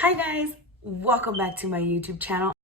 Hi guys, welcome back to my YouTube channel.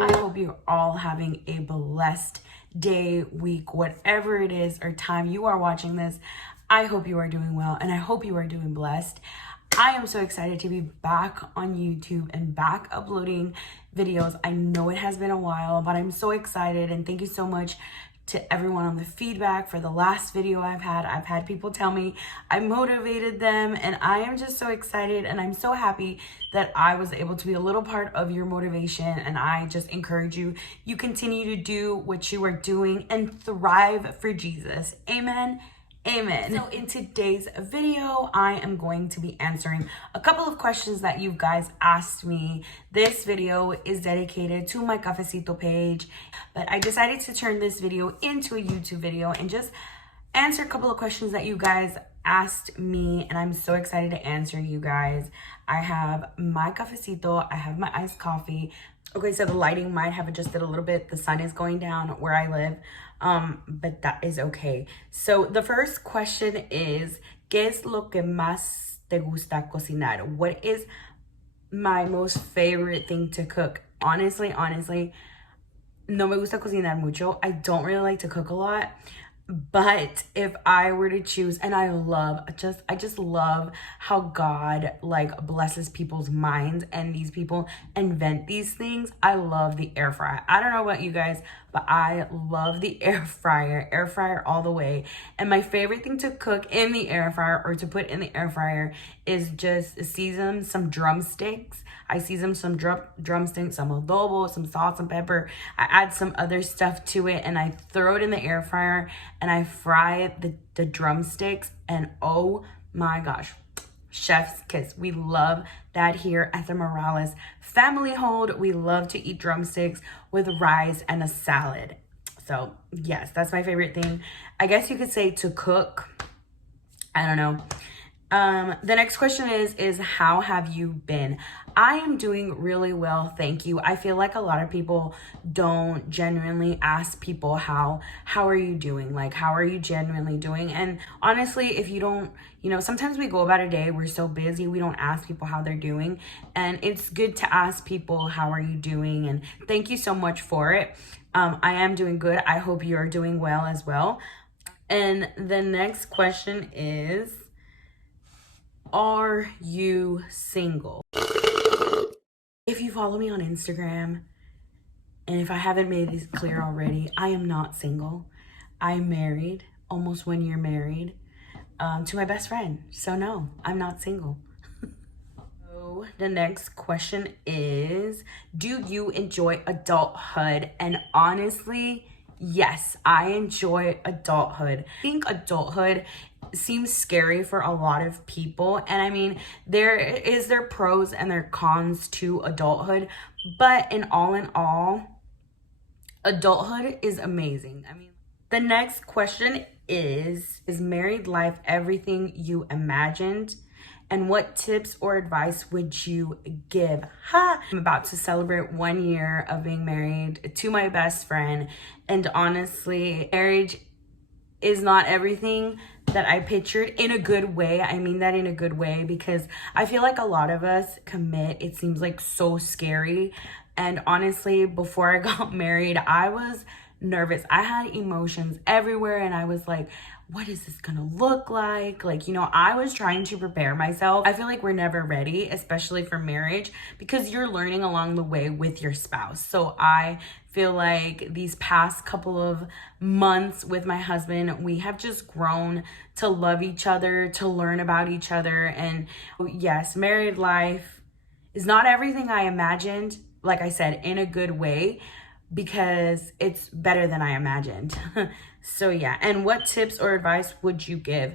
I hope you're all having a blessed day, week, whatever it is or time you are watching this. I hope you are doing well and I hope you are doing blessed. I am so excited to be back on YouTube and back uploading videos. I know it has been a while, but I'm so excited and thank you so much to everyone on the feedback for the last video I've had people tell me I motivated them, and I am just so excited and I'm so happy that I was able to be a little part of your motivation. And I just encourage you continue to do what you are doing and thrive for Jesus. Amen. Amen. So in today's video, I am going to be answering a couple of questions that you guys asked me. This video is dedicated to my Cafecito page, but I decided to turn this video into a YouTube video and just answer a couple of questions that you guys asked me, and I'm so excited to answer you guys. I have my cafecito, I have my iced coffee. Okay, so the lighting might have adjusted a little bit. The sun is going down where I live, but that is okay. So the first question is, ¿Qué es lo que más te gusta cocinar? What is my most favorite thing to cook? Honestly, no me gusta cocinar mucho. I don't really like to cook a lot. But if I were to choose, and I just love how God like blesses people's minds and these people invent these things. I love the air fryer. I don't know about you guys, but I love the air fryer all the way. And my favorite thing to cook in the air fryer or to put in the air fryer is just season some drumsticks. I season some drumsticks, some adobo, some salt, some pepper. I add some other stuff to it and I throw it in the air fryer and I fry the drumsticks, and oh my gosh, chef's kiss. We love that here at the Morales family hold. We love to eat drumsticks with rice and a salad. So yes, that's my favorite thing. I guess you could say to cook. I don't know. The next question is how have you been? I am doing really well, thank you. I feel like a lot of people don't genuinely ask people how are you doing? Like, how are you genuinely doing? And honestly, if you don't, sometimes we go about a day, we're so busy, we don't ask people how they're doing. And it's good to ask people, how are you doing? And thank you so much for it. I am doing good. I hope you're doing well as well. And the next question is, are you single? If you follow me on Instagram, and if I haven't made it clear already, I am not single. I'm married, almost 1 year married, to my best friend. So no, I'm not single. So the next question is, do you enjoy adulthood? And honestly, yes, I enjoy adulthood. I think adulthood seems scary for a lot of people, and I mean, there pros and there cons to adulthood, but in all, adulthood is amazing. I mean, the next question is married life everything you imagined? And what tips or advice would you give? I'm about to celebrate 1 year of being married to my best friend. And honestly, marriage is not everything that I pictured, in a good way. I mean that in a good way, because I feel like a lot of us commit. It seems like so scary. And honestly, before I got married, I was nervous. I had emotions everywhere and I was like, what is this gonna look like? Like, I was trying to prepare myself. I feel like we're never ready, especially for marriage, because you're learning along the way with your spouse. So I feel like these past couple of months with my husband, we have just grown to love each other, to learn about each other. And yes, married life is not everything I imagined, like I said, in a good way, because it's better than I imagined. So yeah, and what tips or advice would you give?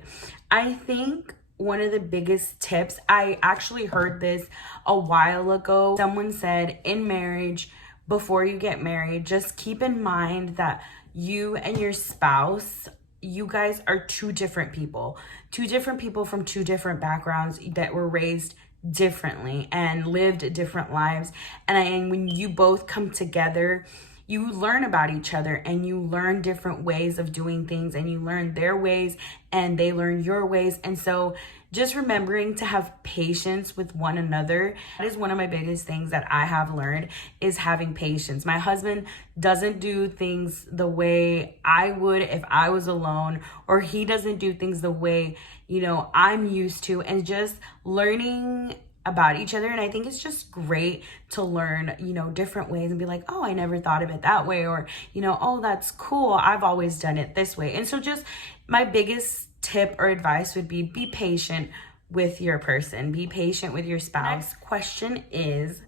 I think one of the biggest tips, I actually heard this a while ago. Someone said, in marriage, before you get married, just keep in mind that you and your spouse, you guys are two different people from two different backgrounds that were raised differently and lived different lives. And when you both come together, you learn about each other and you learn different ways of doing things, and you learn their ways and they learn your ways. And so just remembering to have patience with one another. That is one of my biggest things that I have learned, is having patience. My husband doesn't do things the way I would if I was alone, or he doesn't do things the way, you know, I'm used to, and just learning about each other. And I think it's just great to learn, you know, different ways and be like, oh, I never thought of it that way, or, you know, oh, that's cool, I've always done it this way. And so just my biggest tip or advice would be patient with your person, be patient with your spouse. Next question is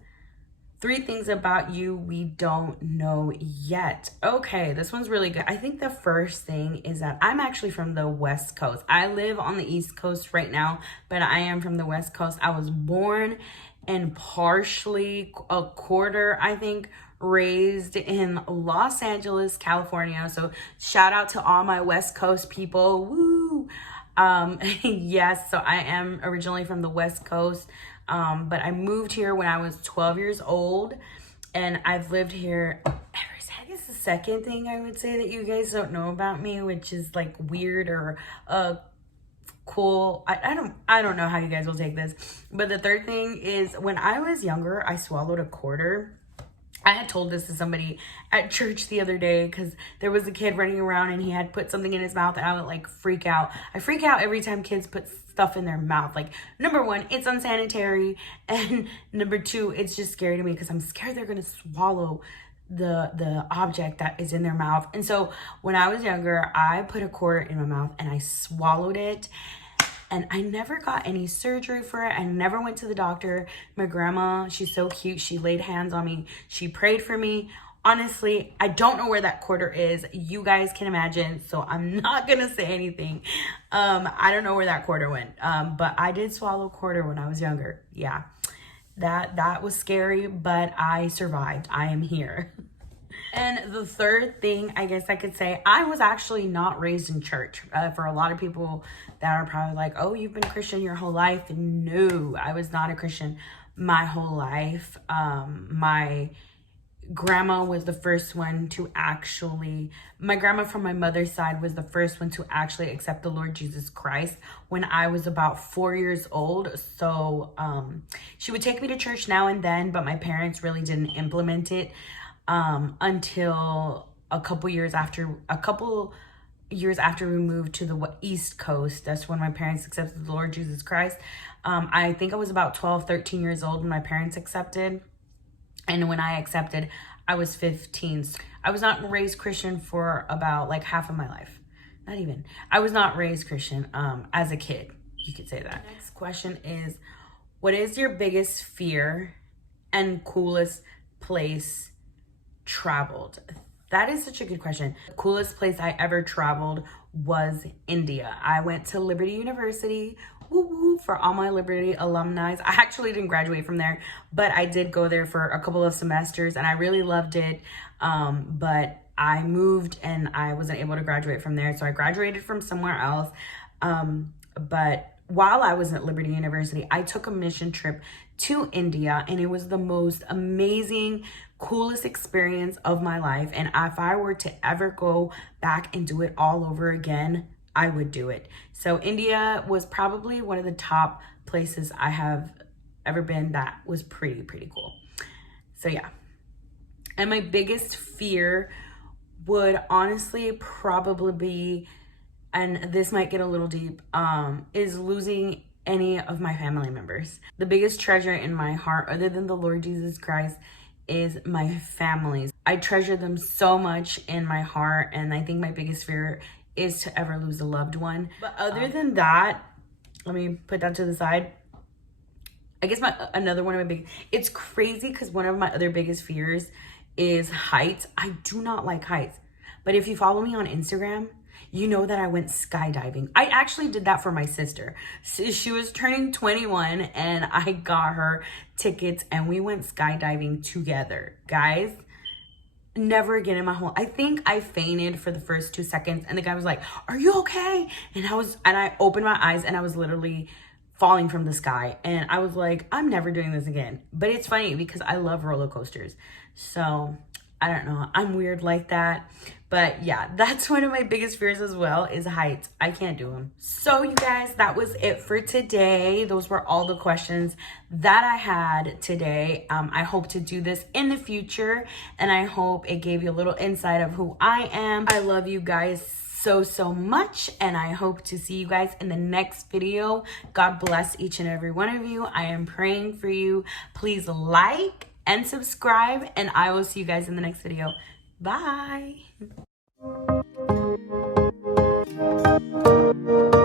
3 things about you we don't know yet. Okay, this one's really good. I think the first thing is that I'm actually from the West Coast. I live on the East Coast right now, but I am from the West Coast. I was born and partially a quarter, I think, raised in Los Angeles, California. So shout out to all my West Coast people. Woo! Yes, so I am originally from the West Coast. But I moved here when I was 12 years old, and I've lived here ever since. I guess the second thing I would say that you guys don't know about me, which is like weird or cool, I don't know how you guys will take this, but the third thing is, when I was younger, I swallowed a quarter. I had told this to somebody at church the other day, because there was a kid running around and he had put something in his mouth, and I would like freak out. I freak out every time kids put stuff in their mouth. Like, number one, it's unsanitary, and number two, it's just scary to me because I'm scared they're gonna swallow the object that is in their mouth. And so when I was younger, I put a quarter in my mouth and I swallowed it. And I never got any surgery for it. I never went to the doctor. My grandma, she's so cute. She laid hands on me. She prayed for me. Honestly, I don't know where that quarter is. You guys can imagine, so I'm not gonna say anything. I don't know where that quarter went. But I did swallow a quarter when I was younger. Yeah, that was scary, but I survived. I am here. And the third thing, I guess I could say, I was actually not raised in church. For a lot of people that are probably like, oh, you've been Christian your whole life. No, I was not a Christian my whole life. My grandma was the first one to actually, my grandma from my mother's side was the first one to actually accept the Lord Jesus Christ when I was about 4 years old. So she would take me to church now and then, but my parents really didn't implement it until a couple years after we moved to the East Coast. That's when my parents accepted the Lord Jesus Christ. I think I was about 12, 13 years old when my parents accepted. And when I accepted, I was 15. I was not raised Christian for about like half of my life. Not even. I was not raised Christian as a kid. You could say that. Next question is, what is your biggest fear and coolest place traveled? That is such a good question. The coolest place I ever traveled was India. I went to Liberty University. Woo woo, for all my Liberty alumni. I actually didn't graduate from there, but I did go there for a couple of semesters and I really loved it. But I moved and I wasn't able to graduate from there, so I graduated from somewhere else. But while I was at Liberty University, I took a mission trip to India, and it was the most amazing, coolest experience of my life. And if I were to ever go back and do it all over again, I would do it. So India was probably one of the top places I have ever been. That was pretty cool. So yeah. And my biggest fear would honestly probably be, and this might get a little deep, is losing any of my family members. The biggest treasure in my heart, other than the Lord Jesus Christ, is my families. I treasure them so much in my heart, and I think my biggest fear is to ever lose a loved one. But other than that, let me put that to the side. I guess another one of my it's crazy because one of my other biggest fears is heights. I do not like heights. But if you follow me on Instagram, you know that I went skydiving. I actually did that for my sister. She was turning 21 and I got her tickets and we went skydiving together. Guys, never again in my whole, I think I fainted for the first 2 seconds and the guy was like, "Are you okay?" And I opened my eyes and I was literally falling from the sky. And I was like, I'm never doing this again. But it's funny because I love roller coasters. So I don't know, I'm weird like that. But yeah, that's one of my biggest fears as well, is heights. I can't do them. So you guys, that was it for today. Those were all the questions that I had today. I hope to do this in the future, and I hope it gave you a little insight of who I am. I love you guys so much, and I hope to see you guys in the next video. God bless each and every one of you. I am praying for you. Please like and subscribe, and I will see you guys in the next video. Bye.